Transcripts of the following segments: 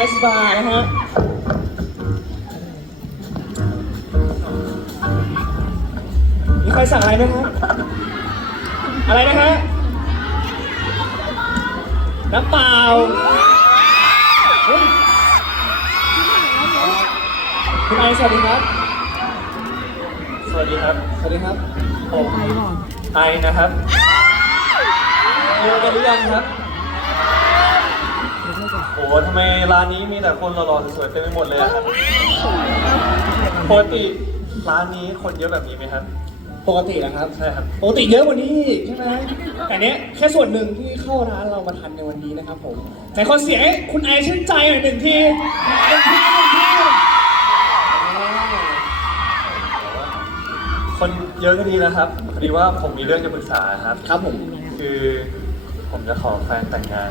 ายสบายนะฮะมีใครสั่งอะไรไหมครับอะไรนะฮะน้ำเปล่าเฮ้ยคุณไอสวัสดีครับ สวัสดีครับ สวัสดีครับผมไอนะครับเจอกันหรือยังครับ โอ้ทำไมร้านนี้มีแต่คนหล่อๆสวยๆเต็มไปหมดเลยอะครับปกติร้านนี้คนเยอะแบบนี้ไหมครับ ปกตินะครับ ใช่ครับ ปกติเยอะกว่านี้อีกใช่ไหมแต่เนี้ยแค่ส่วนหนึ่งที่เข้าร้านเรามาทันในวันนี้นะครับผมไหนขอเสียงให้คุณไอชื่นใจหน่อยหนึ่งทีหนึ่งทีหนึ่งทีอ่าคนเยอะก็ดีนะครับพอดีว่าผมมีเรื่องจะปรึกษาครับ ครับผม คือผมจะขอแฟนแต่งงาน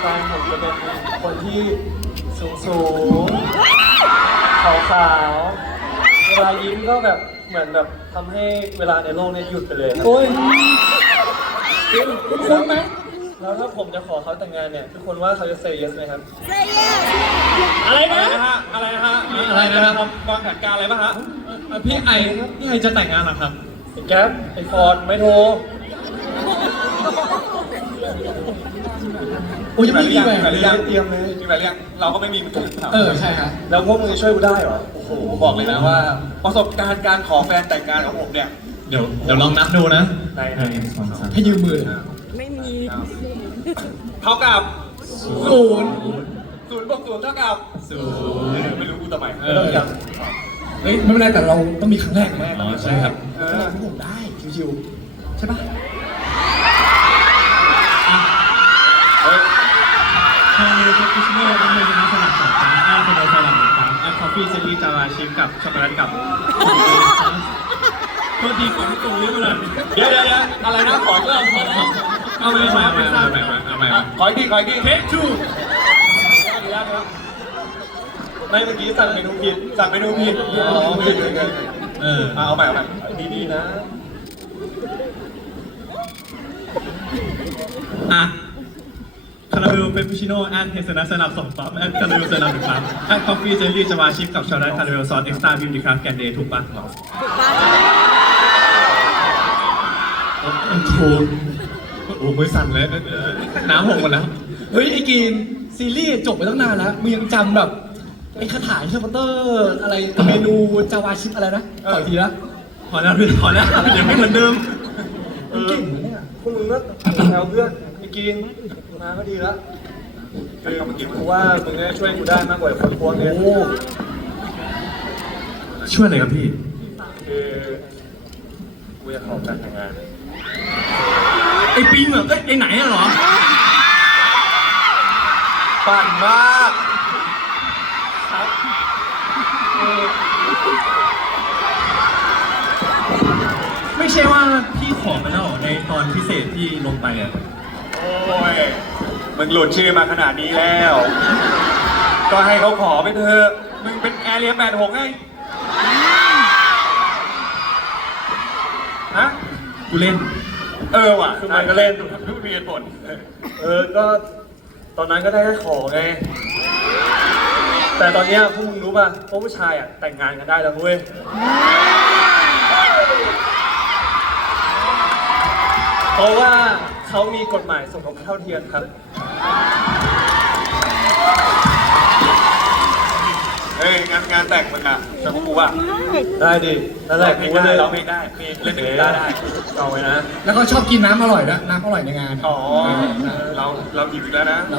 แฟนผมจะเป็นคนที่สูงสูงขาวขาวๆเวลายิ้มก็แบบเหมือนแบบทำให้เวลาในโลกเนี้หยุดไปเลยครับ โอ้ยคุณคุ้นไหมแล้วถ้าผมจะขอเขาแต่งงานเนี่ยทุกคนว่าเขาจะ say yes ไหมครับอะไรนะนะฮะอะไรนะฮะอะไรนะครับวางแผนการอะไรบ้างฮะเอ่อพี่ไอพี่ไอจะแต่งงานเหรอครับไอ้แก๊ปไอ้ฟอร์ดไม่โทร โอ้ยยังไม่มีแหวนหเลรืยอยังเตรียมเลยมีแหวนหรือยังเราก็ไม่มีเหมือนกันเออใช่ครับแล้วพวกมึงจะช่วยกูได้เหรอโอ้โหบอกเลยนะว่า ประสบการณ์การขอแฟนแต่งงานของผมเนี่ยเดี๋ยวเดี๋ยวลองนับดูนะไหนไหนสองสามให้ยืมมือเท่ากับศูนย์ศูนย์บวกศูนย์เท่ากับศูนย์ไม่รู้กูทำไมเอไม่ต้องอจับเฮ้ยไม่เป็นไรแต่เราต้องมีครั้งแรกไหมอ๋อใช่ครับเอเอออที่ผมได้ชิวๆใช่ปะ ทางยูทูบชิโน่เป็นมือชนะสลับสองครั้งแอร์คนเดียวสลับหนึ่งครั้งแอร์คอฟฟี่เจลลี่จาวาชิมกับช็อกโกแลตกับโทษทีผมตรงนี้มาเลยเดี๋ยวเดี๋ยวอะไรนะขออีกรอบขออีกรอบเอาใหม่เอาใหม่เอาใหม่เอาใหม่เอาใหม่ขออีกทีขออีกทีเทคทูไม่เมื่อกี้สั่งเมนูผิดสั่งเมนูผิดอ๋อผิดผิดผิดเออเอาใหม่เอาใหม่ดีๆนะอะ คาราเมลเปปปูชิโน่แอนเฮซนัทสลับสองปั๊มแอนคาราเมลสลับหนึ่งปั๊มแอนคอฟฟี่เจลลี่จาวาชิมกับช็อกโกแลตคาราเมลซอสเอ็กซ์ตร้าบิวตี้คราฟต์แกนเดย์ถูกปะถูกโอ้มือสั่นเลยเออน้ำหกหมดแล้ว เฮ้ย ไอ้กีนซีรีส์จบไปตั้งนานแล้วมึงยังจำแบบไอ้คาถาเชฟเตอร์อะไรเมนูจาวาชิปอะไรนะขออีกทีนะพอแล้วพี่พอแล้วเดี๋ยวไม่เหมือนเดิมเออพวกมึงก็แถวเพื่อนไอ้กิน มาก็ดีแล้วคือเมื่อกี้กูว่ามึงน่าจะช่วยกูได้มากกว่าคนพวกเนี้ยโอ้ช่วยอะไรครับพี่ คือกูจะขอการแต่งงานไอ้ปิงเหรอเอ้ยไอ้ไหนอะเหรอ ปั่นมากครับเออไม่ใช่ว่าพี่ขอมาแล้วเหรอในตอนพิเศษที่ลงไปอะโอ้ย มึงหลุดชื่อมาขนาดนี้แล้ว ก็ให้เขาขอไปเถอะ มึงเป็นแอร์เรียแปดหกไงฮะกูเล่น เออว่ะคือมันก็เล่นทุกมีเหตุผลเออ ก็ตอนนั้นก็ได้แค่ขอไง แต่ตอนเนี้ยพวกมึงรู้ป่ะพวกผู้ชายอะแต่งงานกันได้แล้วเว้ย เพราะว่าเขามีกฎหมายสมรสเท่าเทียมครับ เฮ้ยงานงานแต่งมึงอะแต่พวกกูอะได้ดินั่นแหละเพลกูงก็ได้เลยร้องเพลงได้เพลงเล่นดนตรีได้ได้เอาไว้นะ แล้วก็ชอบกินน้ำอร่อยนะน้ำอร่อยในงานอ๋อ เราเราหยิบอีกแล้วนะเรา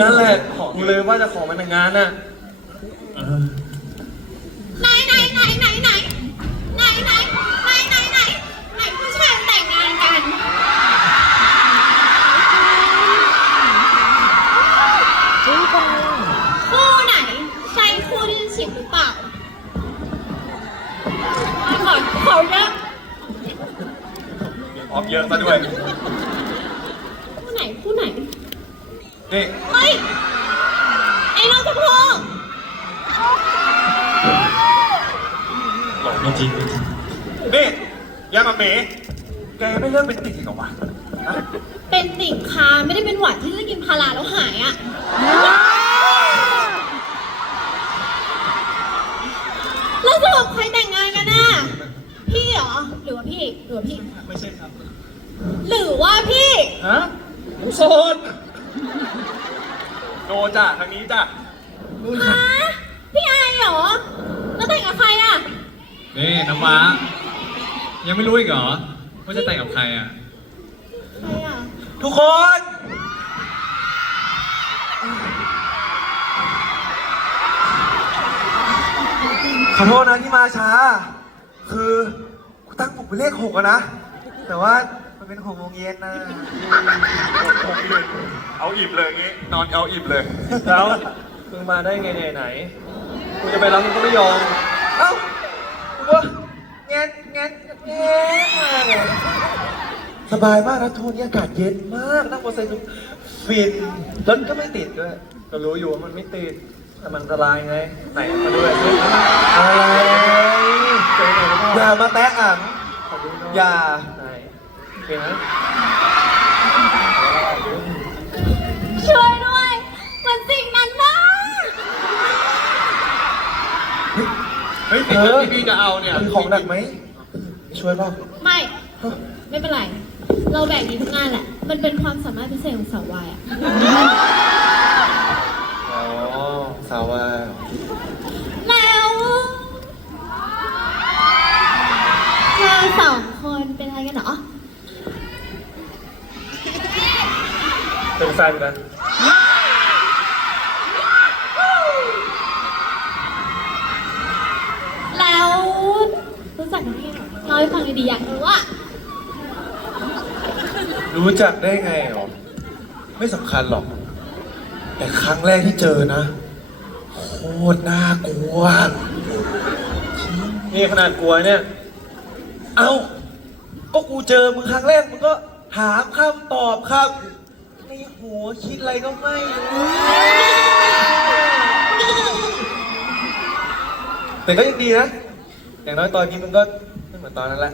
นั่นแหละขอกูเลยว่าจะขอมันแต่งงานน่ะเออไหนไหนไหนไหนไหนไหน anyway. ยังไม่รู้อีกเหรอว่าจะแต่งกับใครอะ ใครอะทุกคน ขอโทษนะที่มาช้า คือกูตั้งปลุกเป็นเลขหกอะนะ แต่ว่ามันเป็นหกโมงเย็นนะ เอาอิบเลยงี้ นอนเอาอิบเลย แล้วมึงมาได้ไงไหนไหนกูจะไปรับมึงก็ไม่ยอม เอ้ากูว่าแงนแงนแงนมาเลย สบายมากนะโทนนี่อากาศเย็นมากนั่งมอเตอร์ไซค์ฟินรถก็ไม่ติดด้วยก็รู้อยู่ว่ามันไม่ติดแต่มันอันตรายไงไหนมาด้วยสิอะไรเจอไหนก็อย่ามาแตะอ่างขอดูหน่อยอย่าไหนโอเคนะช่วยด้วย มันสิ่งนั้นนะเฮ้ยสิ่งที่พี่จะเอาเนี่ย มีของหนักไหม ช่วยเปล่าไม่ ไม่เป็นไร เราแบ่งกันทุกงานแหละ มันเป็นความสามารถพิเศษของสาววายอะอ๋อสาวว่าแล้วเราสองคนเป็นอะไรกันเหรอเป็นแฟนกันาให้ฟังดีๆอยากรู้ว่ารู้จักได้ไงหรอ ไม่สำคัญหรอก แต่ครั้งแรกที่เจอนะ โคตรน่ากลัว นี่ขนาดกลัวเนี่ย เอ้า ก็กูเจอมึงครั้งแรกมึงก็ถามคำตอบครับ ในหัวคิดอะไรก็ไม่รู้แต่ก็ยังดีนะ อย่างน้อยตอนนี้มึงก็ ไม่เหมือนตอนนั้นแหละ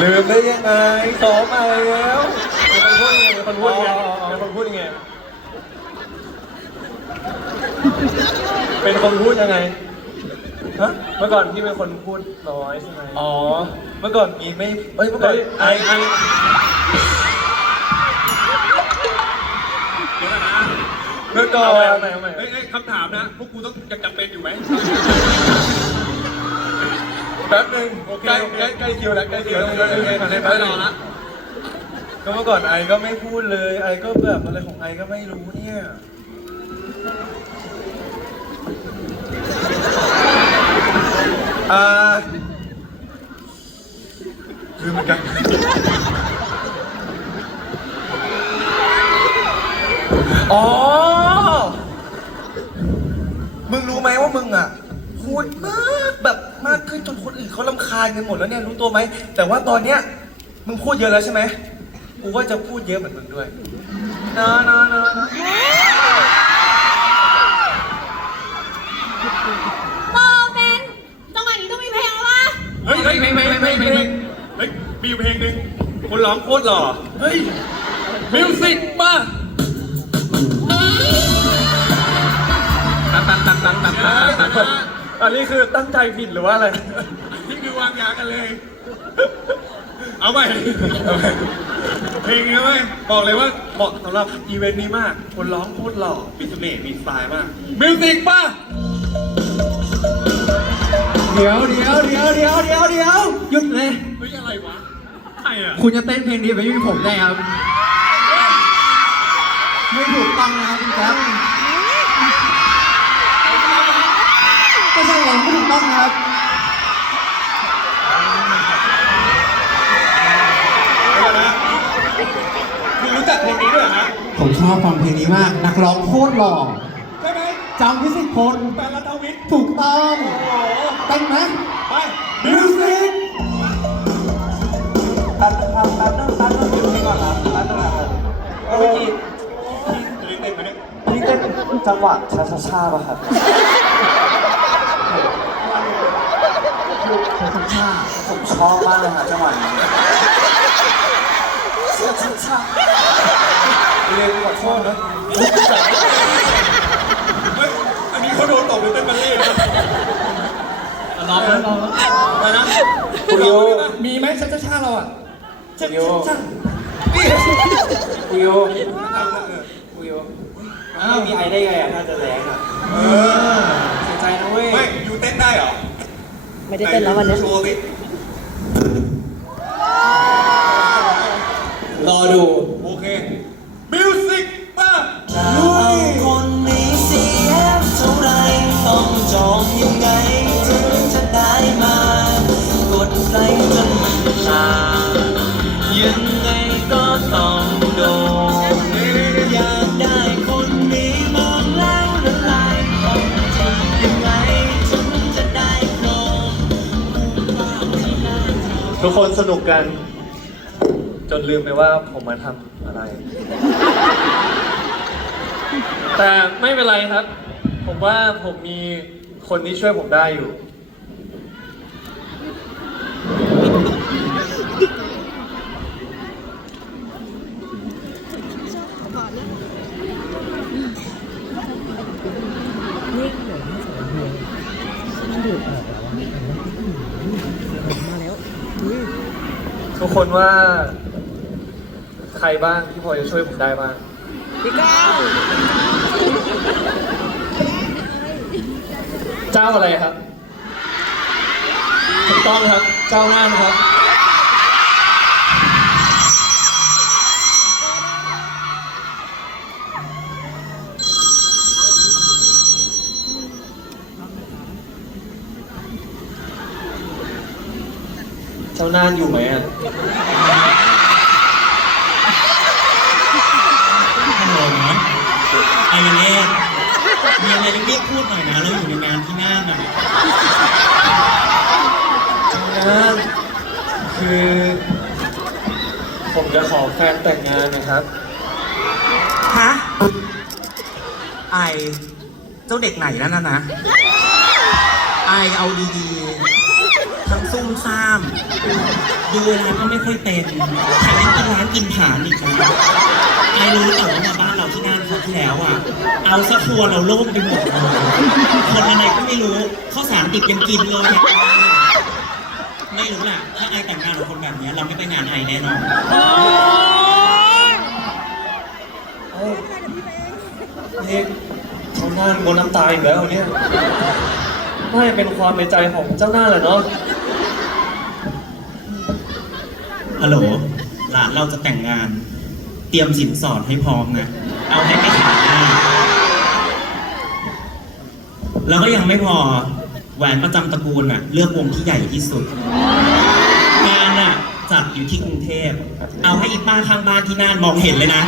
ลืมได้ยังไงซ้อมมาแล้วเป็นคนพูดยังไงเป็นคนพูดยังไงเป็นคนพูดยังไงเป็นคนพูดยังไงฮะเมื่อก่อนพี่เป็นคนพูดน้อยใช่ไหมอ๋อ เมื่อก่อนมีไม่เอ้ยเมื่อก่อนเฮ้ยไอไอ เมื่อก่อเอาใหม่นเอาใหม่เอาใหม่ เฮ้ยเฮ้ยคำถามนะ พวกกูต้องยังจำเป็นอยู่ไหม แป๊บหนึงโอเคใกล้โอเค ใกล้ใกล้คิวแล้วใกล้คิวแล้วโอเคโอเคโอเคไม่รอละก็เมื่อก่อนไอก็ไม่พูดเลยไอก็แบบอะไรของไอก็ไม่รู้เนี่ยอ่าคือเหมือนกัน อ๋อ มึงรู้ไหมว่ามึงอะ พูดมากแบบมากขึ้นจนคนอื่นเขาลำคาญกันหมดแล้ว เนี่ยรู้ตัวไหม แต่ว่าตอนเนี้ยมึงพูดเยอะแล้วใช่ไหมกูก็จะพูดเยอะเหมือนมึงด้วยนะนะนะนะโมเมนต์จังหวะนี้ต้องมีเพลงแล้ววะเฮ้ยเฮ้ยเพลงเพลงเพลงเพลงเพลงเฮ้ยมีอยู่เพลงหนึ่งคนร้องโคตรหล่อ เฮ้ย มิวสิกมาตันตันตันตันตันตันตันอันนี้คือตั้งใจผิดหรือว่าอะไรนี่คือ วางยากันเลย เอาใหม่เอาใหม่เพลงนี้เว้ยบอกเลยว่าเหมาะสำหรับอีเวนต์นี้มาก คนร้องโคตรหล่อมีเสน่ห์มีสไตล์มากมิวสิกป่ะเดี๋ยวเดี๋ยวเดี๋ยวเดี๋ยวเดี๋ยวเดี๋ยวหยุดเลย เฮ้ยอะไรวะใครอะคุณจะเต้นเพลงนี้ไปไม่มีผมแน่ครับไม่ถูกต้องนะครับคุณแจ๊บก็ใช่ไงไม่ถูกต้องนะครับ เดี๋ยวนะคุณรู้จักเพลงนี้ด้วยเหรอฮะ ผม ชอบฟังเพลงนี้มาก นักร้องโคตรหล่อใช่ไหมจำพิสิทธิ์พลแฟนรัตวิทย์ถูกต้องโอ้โหเต้นไหมไปมิวสิกตัดครับตัดต้องตัดต้องหยุดให้ก่อนนะตัดต้องนะครับเมื่อกี้พี่เต้นมาเนี่ยพี่เต้นจังหวะช้าๆป่ะครับมชาชาชาผมชอบมากเลยค่ะจังหวะนี้ เรียนขอโทษนะเฮ้ยอันนี้เขาโดนตบหรือเต้นบัลเล่ต์นะลองแล้วลองแล้วมานะคุณโยมีไหมชาชาชาเราอะคุณโยคุณโยคุณโยอ้าวมีไอได้ไงอะน่าจะแรงอะเออเสียใจนะเว้ยไม่ยูเต้นได้เหรอไม่ได้เต้นแล้ววันนี้ โชว์สิ รอดู โอเค มิวสิกมาคนนี้เสียเท่าไรต้องจองยังไงถึงจะได้มา กดไลค์จนมันชายังไงก็ต้องโดนอยากได้คนนี้มองแล้วละลายต้องทำยังไงถึงจะได้โครงทุกคนสนุกกัน จนลืมไปว่าผมมาทำอะไร แต่ไม่เป็นไรครับ ผมว่าผมมีคนที่ช่วยผมได้อยู่ทุกคนว่า ครบ้างที่พอจะช่วยผมได้บ้างเจ้าอะไรครับถูกต้องครับ เจ้าหน้านะครับ เจ้าหน้าอยู่ไหมอะ ฮัลโหล ไอเล่มีอะไรเรียกพูดหน่อยนะเราอยู่ในงานที่น่านอะนะคือ ผมจะขอแฟนแต่งงานนะครับ ฮะไอเจ้าเด็กไหนนั่นนะนะไอเอาดีๆ ซุ่มซ่าม ดูอะไรก็ไม่ค่อยเป็นแถมยังกินร้านกินผานอีกนะไอรู้แต่ว่ามาบ้านเราที่น่านครั้งที่แล้วอะ เอาสักครัวเราโล่งไปหมดเลยคนอะไรก็ไม่รู้ข้าวสารติดยังกินเลยอะไม่รู้แหละถ้าไอแต่งงานกับคนแบบเนี้ยเราไม่ไปงานไอแน่นอนนี่เจ้าหน้าบนน้ำตาอีกแล้วเนี่ยไม่เป็นความในใจของเจ้าหน้าแหละเนาะ ฮัลโหลหลานเราจะแต่งงาน เตรียมสินสอดให้พร้อมนะ เอาให้ไม่ขาดหน้าแล้วก็ยังไม่พอ แหวนประจำตระกูลน่ะ เลือกวงที่ใหญ่ที่สุด งานน่ะ จัดอยู่ที่กรุงเทพ เอาให้อีป้าข้างบ้านที่น่านมองเห็นเลยนะ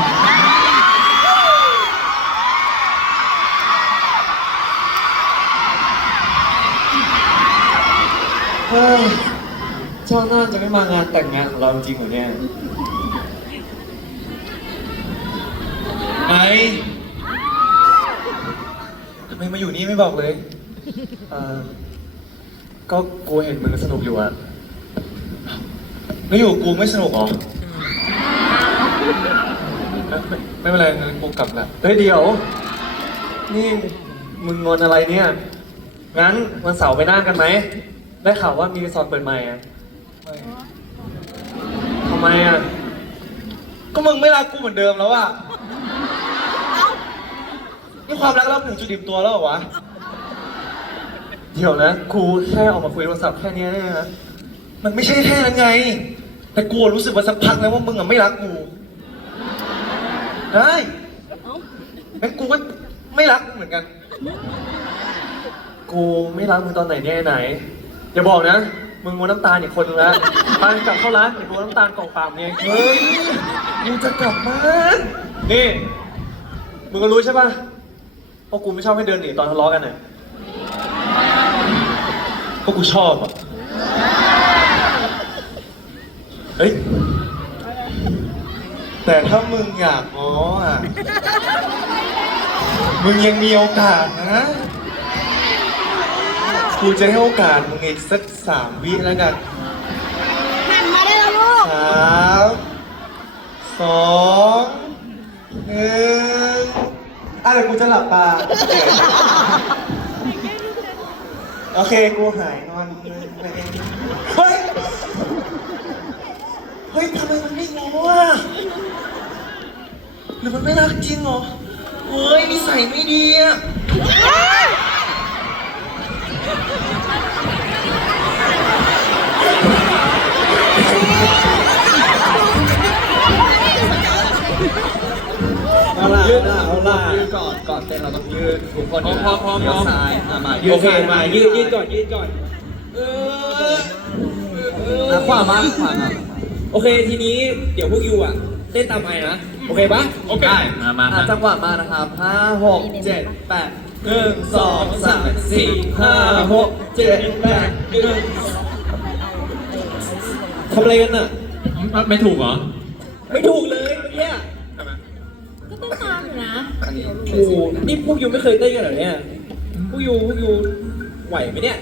เฮ้ย เจ้าหน้าจะไม่มางานแต่งงานของเราจริงเหรอเนี่ยไอทำไมมาอยู่นี่ไม่บอกเลยเออก็กูเห็นมึงสนุกอยู่อะแล้วอยู่กูไม่สนุกเหรอ ไม่เป็นไรงั้นกูกลับละเฮ้ยเดี๋ยว นี่มึงงอนอะไรเนี่ย งั้นวันเสาร์ไปนั่งกันไหม ได้ข่าวว่ามีรีสอร์ทเปิดใหม่อะ ทำไมอะก็มึงไม่รักกูเหมือนเดิมแล้วอะนี่ความรักเราถึงจุดดิ่มตัวแล้วเหรอวะ เดี๋ยวนะครูแค่ออกมาคุยโทรศัพท์แค่เนี้ยเนี่ยนะ มันไม่ใช่แค่นั้นไง แต่กูรู้สึกมาสักพักแล้วว่ามึงอะไม่รักกู ได้งั้นกูก็ไม่รักมึงเหมือนกัน กูไม่รักมึงตอนไหนเนี่ยไหน อย่าบอกนะ มึงมัวน้ำตาลอีกคนนึงแล้วไปกลับเข้าร้านเดี๋ยวกูเอาน้ำตาลกล่องเปล่าเนี่ยเฮ้ยกูจะกลับบ้านนี่มึงก็รู้ใช่ป่ะเพราะกูไม่ชอบให้เดินหนีตอนทะเลาะกันน่ะเพราะกูชอบอะเฮ้ยแต่ถ้ามึงอยากง้ออะ มึงยังมีโอกาสนะ กูกูจะให้โอกาสมึงอีกสักสามวิแล้วกันหันมาได้แล้วลูกสามสองหนึ่งอะเดี๋ยวกูจะหลับตาโอเค กูหายนอนเฮ้ย เฮ้ยทำไมมันไม่ง้ออะหรือมันไม่รักจริงเหรอ เฮ้ยนิสัยไม่ดีอะ เอาล่ะเอาล่ะเอาล่ะยืดก่อนก่อนเต้นเราต้องยืดทุกคนพร้อมพร้อมพร้อม เดี๋ยวซ้ายอะมายืดโอเคซ้ายมามายืยืดดยืดก่อนยืดก่อนเอออะขวามาขวามาโอเคทีนี้เดี๋ยวพวกยูอะเต้นตามไอนะ โอเคปะโอเคมามาอะจังหวะมานะครับห้าหกเจ็ดแปด หนึ่งสองสามสี่ห้าหกเจ็ดแปดหนึ่งทำอะไรกันน่ะไม่ถูกเหรอ ไม่ถูกเลยเมื่อกี้ก็ต้องตามอยู่นะ โอ้โหนี่พวกยูไม่เคยเต้นกันเหรอเนี่ย พวกยูพวกยูไหวไหมเนี่ย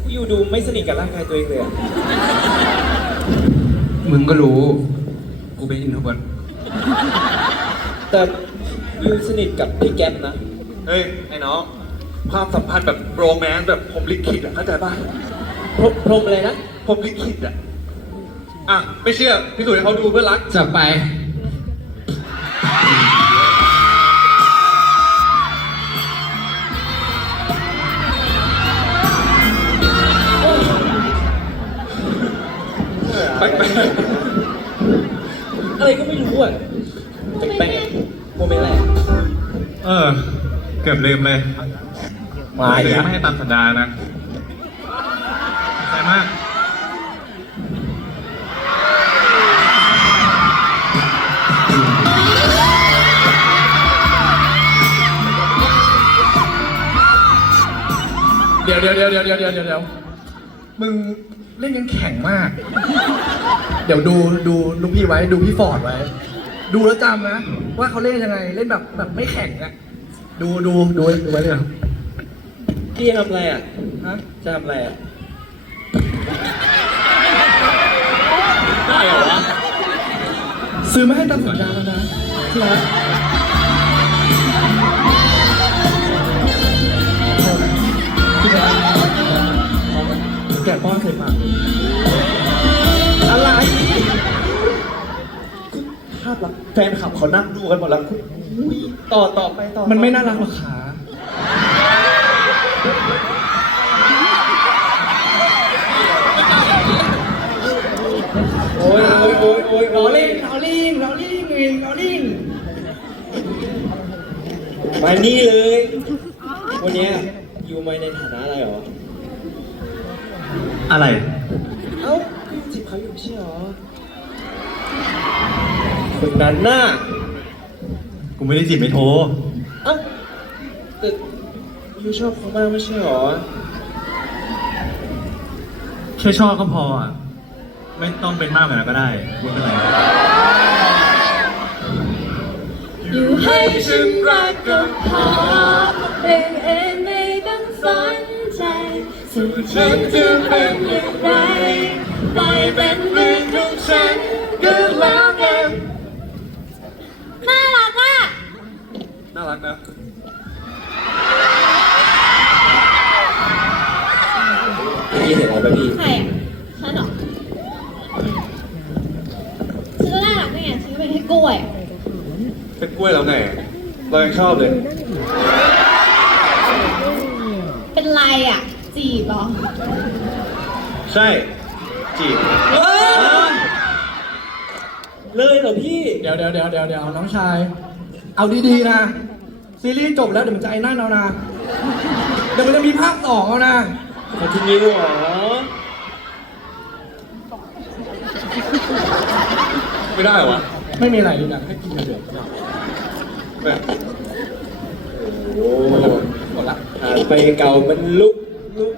พวกยูดูไม่สนิทกับร่างกายตัวเองเลยอะมึงก็รู้ กูเป็นอินโทรเวิร์ตแต่ยูสนิทกับพี่แก๊ปนะ เฮ้ยไอ้น้องความสัมพันธ์แบบโรแมนต์แบบผมลิขิตอะเข้าใจป่ะพรพรหมอะไรนะผมลิขิตอะอะไม่เชื่อพิสูจน์ให้เขาดูเพื่อรักจับไป ไปไป เกือบลืมเลยมาอีกลืแล้วไม่ให้ตามสัญญานะใจมาก เดี๋ยวเดี๋ยวเดี๋ยวเดี๋ยวเดี๋ยวเดี๋ยวเดี๋ยวมึงเล่นกันแข็งมาก เดี๋ยวดูดูลูกพี่ไว้ดูพี่ฟอร์ดไว้ ดูแล้วจำนะ ว่าเขาเล่นยังไงเล่นแบบแบบไม่แข็งอะ ดูดูดูดูไว้เลยนะพี่จะทำอะไรอะ ฮะ จะทำอะไรอะ ได้เหรอวะซื้อมาให้ตามสัญญาแล้วนะที่รักที่รักแกะป้อนเคยมาอะไรภาพลักษณ์แฟนคลับเขานั่งดูกันหมดแล้วคุณ อุ๊ยต่อต่อไปต่อมันไม่น่ารักหรอกขาโอ้ยโอ้ยโอ้ยโอ้ยล้โอ้อยเล่นล้อเล่นล้อเล่นไงล้อเล่นมานี่เลย วันเนี้ยยูมาในฐานะอะไรหรอ อะไร เอ้าจีบเขาอยู่ไม่ใช่หรอคนนั้นน่ะ กูไม่ได้จีบไม่โทร เอ้าแต่ยูชอบเขามากไม่ใช่หรอ แค่ชอบก็พออะ ไม่ต้องเป็นมากกว่านั้นก็ได้ไม่เป็นไรอยู่ให้ฉันรักก็พอเองเองไม่ต้องสนใจส่วนฉันจะเป็นอย่างไรปล่อยเป็นเรื่องของฉันก็แล้วกันน่ารักอะ น่ารักนะพี่เห็นอะไรป่ะพี่ใครอะฉันเหรอฉันก็น่ารักได้ไงฉันก็เป็นแค่กล้วย เป็นกล้วยแล้วไงเรายังชอบเลยเป็นไรอะ จีบเหรอใช่จีบเลยเหรอพี่ เดี๋ยวเดี๋ยวเดี๋ยวเดี๋ยวเดี๋ยวน้องชาย เอาดีๆนะ ซีรีส์จบแล้วเดี๋ยวมันจะไอ้นั่นเอานะ เดี๋ยวมันจะมีภาคสองเอานะคอนติเนียเหรอไม่ได้เหรอวะไม่มีอะไรอยู่นะให้กินเดี๋ยวแบบโอ้หมดละผ่านไปเก่ามันลุกลุก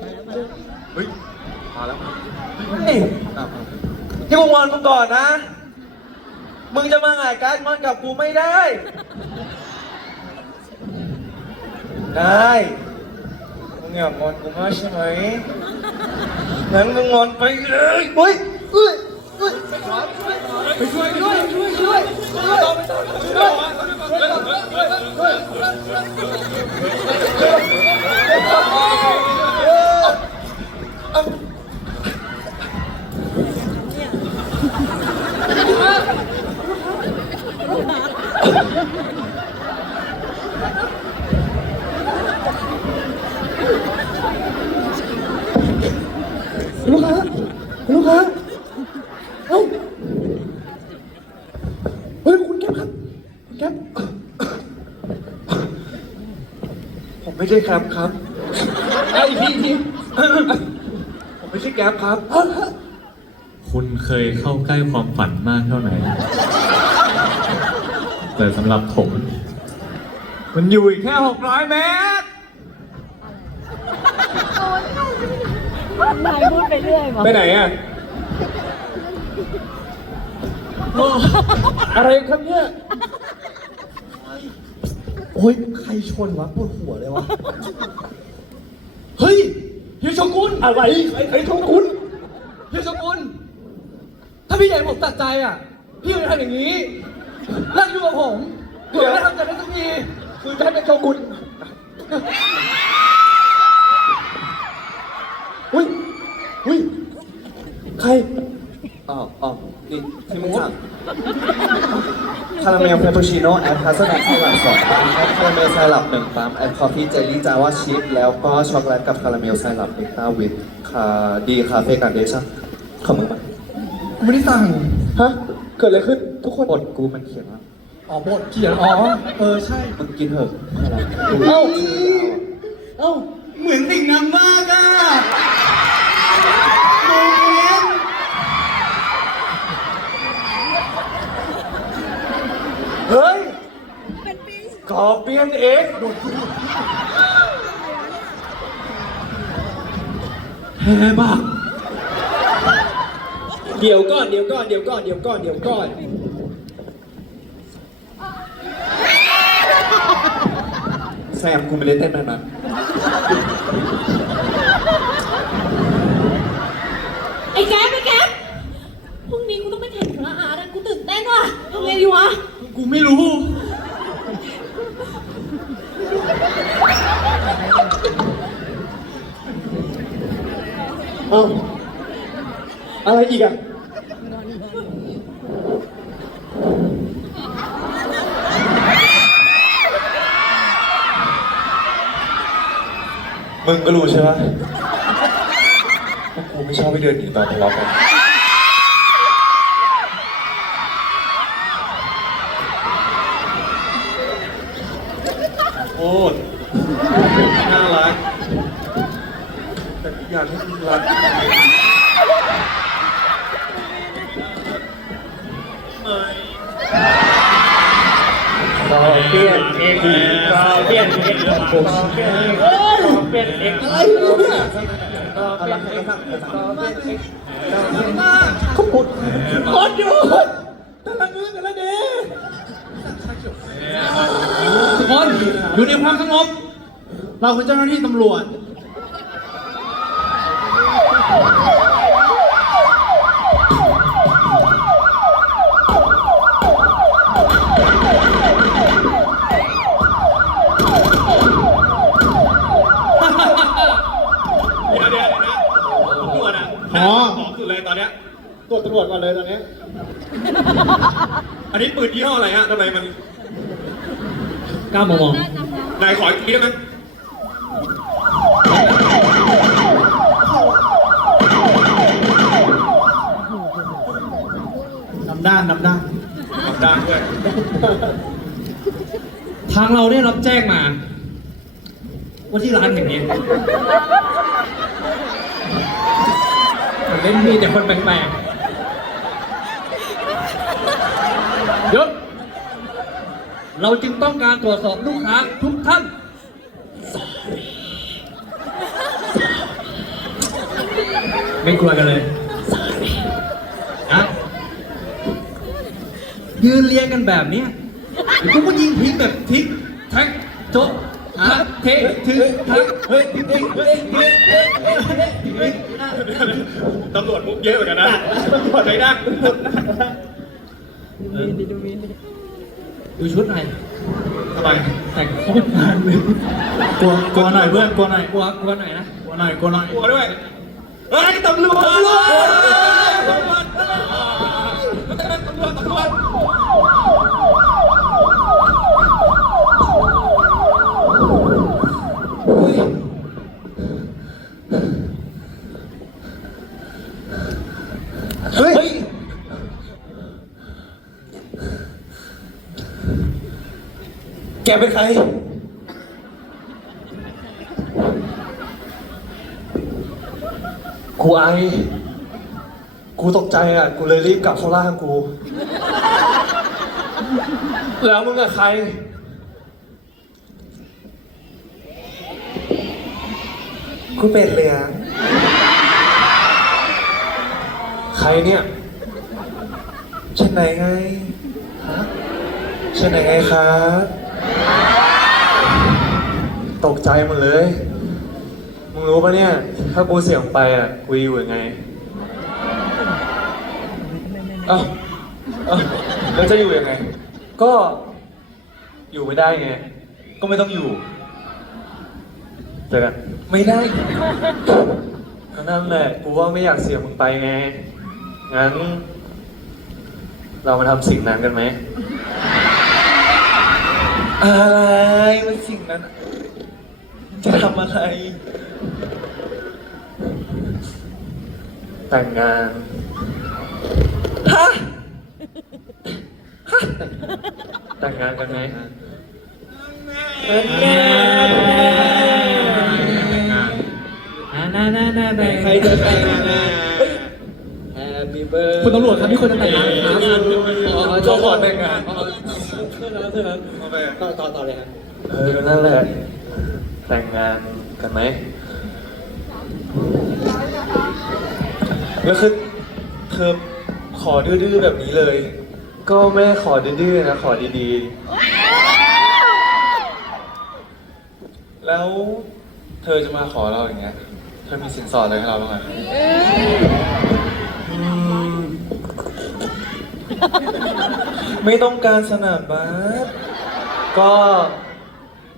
เฮ้ยมาแล้วเฮ้ยที่กูงอนมึงก่อนนะ มึงจะมาหงายการดงอนกับกูไม่ได้ ได้มึงอยากงอนกูมากใช่ไหมงั้นมึงงอนไปเลยเฮ้ยเฮ้ยเฮ้ยไปช่วยด้วยช่วยช่วยช่วยช่วยลูกค้าลูกค้าเอ้าเฮ้ยคุณแก๊ปครับคุณแก๊ป ผมไม่ ใช่ครับครับเอาอีกทีอีกทีผมไม่ใช่แก๊ปครับ คุณเคยเข้าใกล้ความฝันมากเท่าไหร่ แต่สำหรับผม มันอยู่อีกแค่600เมตรนายพูดไปเรื่อยมั้งไปไหนอะอะไรครับเนี่ย โอ้ยใครชนวะปวดหัวเลยวะ เฮ้ยเฮียโชกุนอะไรใครใครโชกุนเฮียโชกุนถ้าพี่ใหญ่ผมตัดใจอะ พี่จะทำอย่างนี้เลิกอยู่งกับผมเดี๋ยวไม่ทำกันได้สักทีคือจะให้เป็นโชกุนอุ้ยอุ้ยใคร อ๋ออ๋อนี่ที่มึงสั่งคาราเมลเฟปปูชิโน่แอดพาสต้าไทยวันสองปั๊มแอดคาราเมลไซรัปหนึ่งปั๊มแอดคอฟฟี่เจลลี่จาวาชิพแล้วก็ช็อกโกแลตกับคาราเมลไซรัปเอ็กต้าวิดคาดีคาเฟ่กันเดชั่นขอบมึงปะไม่ได้สั่งฮะเกิดอะไรขึ้นทุกคนบทกูมันเขียนว่าอ๋อบทเขียนอ๋อเออใช่มึงกินเถอะเอ้าเอ้าเหมือนสิ่งนั้นมากอะโมเมนต์ เฮ้ย กอเปียนเองเดี๋ยวก่อนเดี๋ยวก่อนเดี๋ยวก่อนเดี๋ยวก่อนเดี๋ยวก่อน แซมกูไม่ได้เต้นแบบนั้นไอ้แก๊ปไอ้แก๊ปพรุ่งนี้กูต้องไปแข่งคณะอาร์ตอะกูตื่นเต้นว่ะทำไงดีวะ กูไม่รู้ เอ้าอะไรอีกอะมึงก็รู้ใช่ปะว่ากูไม่ชอบไปเดินหนีตอนทะเลาะกันโอ้น่ารัก แต่อยากให้มึงรักเราเปลี่ยนเอกเราเปลี่ยนเอกผมเปลี่ยนเอกเราเปลี่ยนเอกอะไรเนี่ยอะไรให้ฟังให้ฟังเขาพูดคนอยู่แต่ละมือแต่ละเดย์ทุกคนอยู่ในความสงบ เราคือเจ้าหน้าที่ตำรวจ เดี๋ยวเดี๋ยวนะตำรวจอะ อ๋อ หอมสุดเลยตอนเนี้ย ตรวจตำรวจก่อนเลยตอนนี้ อันนี้ปืนยี่ห้ออะไรฮะทำไมมันก้ามมองนายขออีกทีได้ไหมนำด้านนำด้านกลับด้านด้วยทางเราได้รับแจ้งมา ว่าที่ร้านแห่งนี้มันเล่นมีแต่คนแปลกๆยศเราจึงต้อง การตรวจสอบลูกค้าทุกท่าน ไม่กลัวกันเลยนะยืนเรียงกันแบบเนี้ยเดี๋ยวกูก็ยิงทิ้งแบบทิ้งแท็กโจ๊ะฮะเทถือเฮ้ยเฮ้ยเฮ้ยเฮ้ยเฮ้ยเฮ้ยตำรวจมุกเยอะเหมือนกันนะตำรวจไหนนะดูชุดหน่อย ทำไมแต่งโคตรนานเลยกลัวกลัวหน่อยเพื่อนกลัวหน่อยกลัวกลัวหน่อยนะกลัวหน่อยกลัวหน่อยกลัวด้วยเฮ้ยตำรวจตำรวจตำรวจตำรวจ แกเป็นใคร กูไอ กูตกใจอะ กูเลยรีบกลับเข้าร่างกู แล้วมึงอะใคร กูเป็นเหลืองใครเนี่ยฉันไหนไงฮะฉันไหนไงครับ ตกใจหมดเลย มึงรู้ปะเนี่ย ถ้ากูเสี่ยงไปอะ กูอยู่ยังไงเอ้าเอ้าแล้วจะอยู่ยังไง ก็อยู่ไม่ได้ไง ก็ไม่ต้องอยู่เจอกันไม่ได้ก็นั่นแหละ กูว่าไม่อยากเสี่ยงมึงไปไง งั้น เรามาทำสิ่งนั้นกันไหม อะไรมันสิ่งนั้น จะทำอะไร แต่งงาน ฮะ แต่งงานกันไหมใครจะแต่งงาน Happy birthday คุณตำรวจครับมีคนจะแต่งงานครับเขาขอแต่งงาน ต่อต่อต่อเลยครับเออก็นั่นแหละแต่งงานกันไหมแล้วคือเธอขอดื้อๆแบบนี้เลย ก็ไม่ได้ขอดื้อๆนะขอดีแล้วเธอจะมาขอเราอย่างเงี้ยเธอมีสินสอดอะไรให้เราบ้างไหมๆอืม ไม่ต้องการสนามบาสก็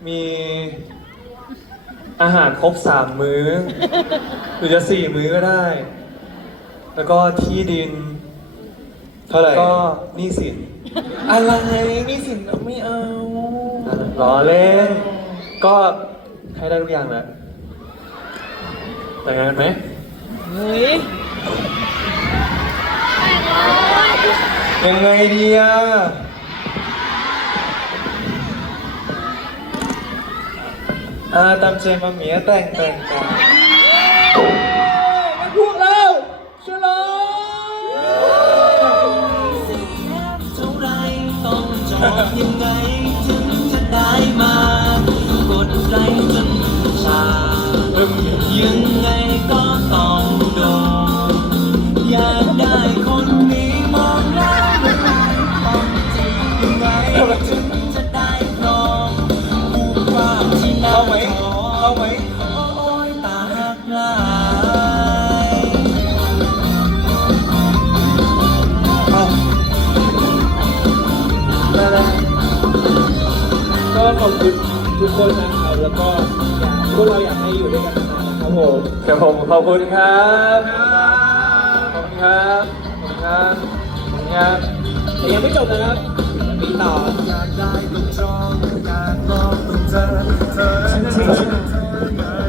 มีอาหารครบสามมื้อ หรือจะสี่มื้อก็ได้ แล้วก็ที่ดิน เท่าไหร่ก็หนี้สิน อะไรนี่สินไม่เอาล้อเล่น ก็ให้ได้ทุกอย่างแหละแต่งงานกันไหมยั ยังไงดีอะอ่าตามใจมาเมียแต่งแต่งแต่งมันพวกเราฉลองเท่าไรต้องจองยังไง คนนะครับแล้วก็พวกเราอยากให้อยู่ด้วยกันนานนะครับผมครับผมขอบคุณครับ ขอบคุณครับ ขอบคุณครับขอบคุณครับยังไม่จบนะครับมีต่อการได้ต้องการมองเจอเธอ